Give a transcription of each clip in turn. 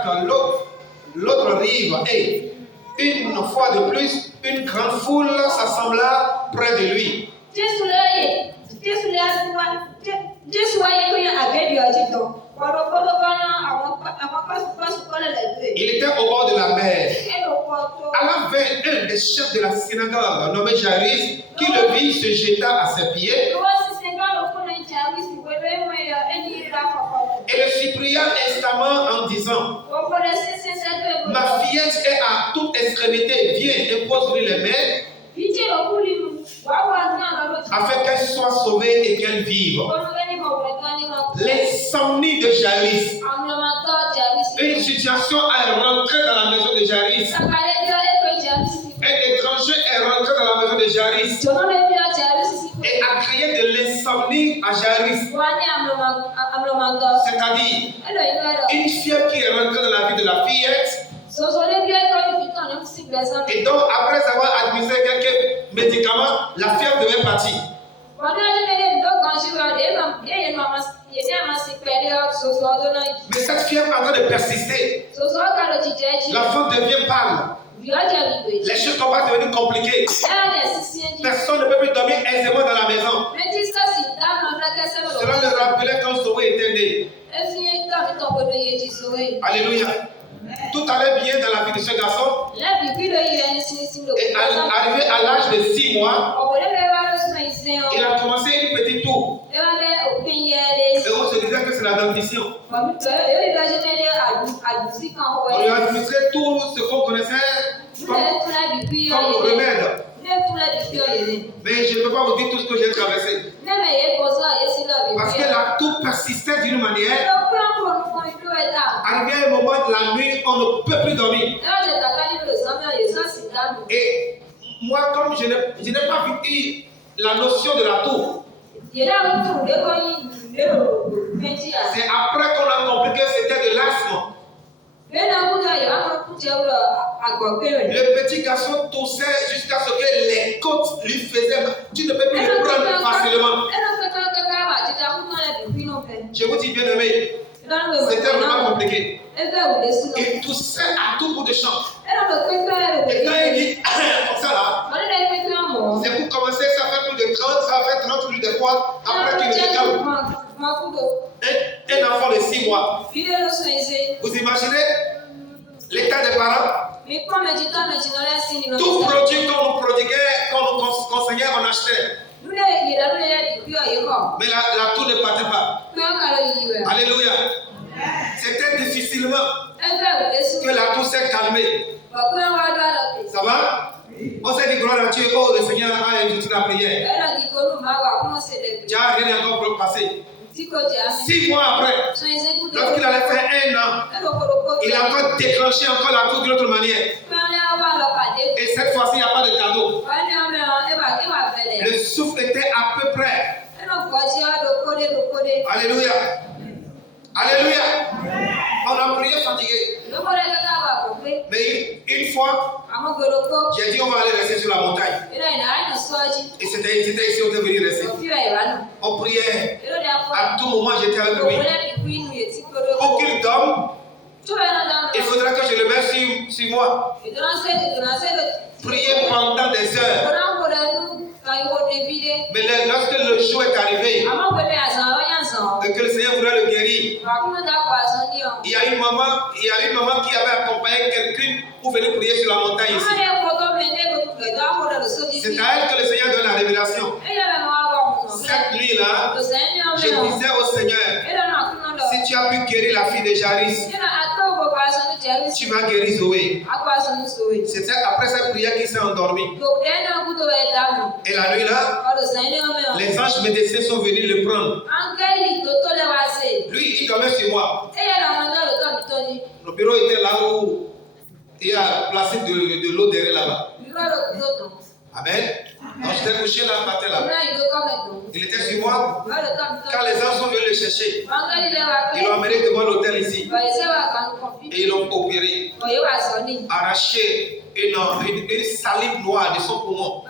regarde l'autre rive et une fois de plus, une grande foule s'assembla près de lui. Il était au bord de la mer. Alors vint un des chefs de la synagogue nommé Jairus, qui le vit se jeta à ses pieds et le supplia instamment en disant: ma fillette est à toute extrémité, viens, impose-lui les mains afin qu'elle soit sauvée et qu'elle vive. L'insomnie de Jairus. Une situation est rentrée dans la maison de Jairus. Un étranger est rentré dans la maison de Jairus et a créé de l'insomnie à Jairus. C'est-à-dire une fièvre qui est rentrée dans la vie de la fillette. Et donc, après avoir administré quelques médicaments, la fièvre devait partir. Mais cette fièvre est en train de persister. L'enfant devient pâle. Les choses commencent à devenir compliquées. Personne ne peut plus dormir aisément dans la maison. Cela me rappelait quand Zoé était né. Alléluia. Tout allait bien dans la vie de ce garçon. Et arrivé à l'âge de 6 mois, il a commencé une petite toux. Et on se disait que c'est la dentition. On lui a administré tout ce qu'on connaissait comme remède. Mais je ne peux pas vous dire tout ce que j'ai traversé. Parce que la toux persistait d'une manière. Arrivé à un moment de la nuit, on ne peut plus dormir. Et moi, comme je n'ai pas vécu la notion de la toux, c'est après qu'on a compris que c'était de l'asthme. Le petit garçon toussait jusqu'à ce que les côtes lui faisaient mal. Tu ne peux plus le prendre facilement. Je vous dis bien aimé, c'était vraiment compliqué. Il toussait à tout bout de champ. Et quand il dit comme ça là, c'est pour commencer, ça fait plus de 30, ça fait 30 minutes de fois après qu'il se calme. Un enfant de 6 mois. Vous imaginez l'état des parents? Tout produit qu'on nous prodiguait, qu'on nous conseillait, on achetait. Mais la toux ne partait pas. Alléluia. C'était difficilement que la toux s'est calmée. Ça va? On s'est dit gloire à Dieu, oh le Seigneur a exaucé la prière. Tu n'as rien encore passé. 6 mois après, lorsqu'il allait faire 1 an, il a encore déclenché encore la toux d'une autre manière. Et cette fois-ci, il n'y a pas de cadeau. Le souffle était à peu près. Alléluia. Alléluia. On a prié fatigué. Mais une fois, j'ai dit on va aller rester sur la montagne. Et c'était ici on devait rester. On priait. À tout moment j'étais avec lui. Pour qu'il dorme, il faudra que je le mette sur moi. Prier pendant des heures. Mais lorsque le jour est arrivé et que le Seigneur voulait le guérir, il y a une maman qui avait accompagné quelqu'un pour venir prier sur la montagne ici. C'est à elle que le Seigneur donne la révélation. Cette nuit-là, je disais au Seigneur, si tu as pu guérir la fille de Jairus, tu vas guérir Zoé. C'était après cette prière qu'il s'est endormi. Et la nuit là, les anges médecins sont venus le prendre. Lui, il dormait sur moi. Le bureau était là où il a placé de l'eau derrière là-bas. Amen. Donc j'étais couché là, par terre là. Il était sur moi. Quand les anges sont venus le chercher, ils l'ont amené devant l'hôtel ici. Et ils l'ont opéré. Arraché une salive noire de son poumon.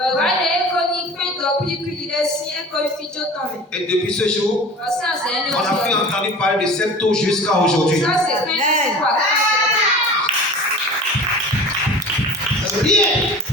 Et depuis ce jour, on a pu entendre parler de cette toux jusqu'à aujourd'hui. rien.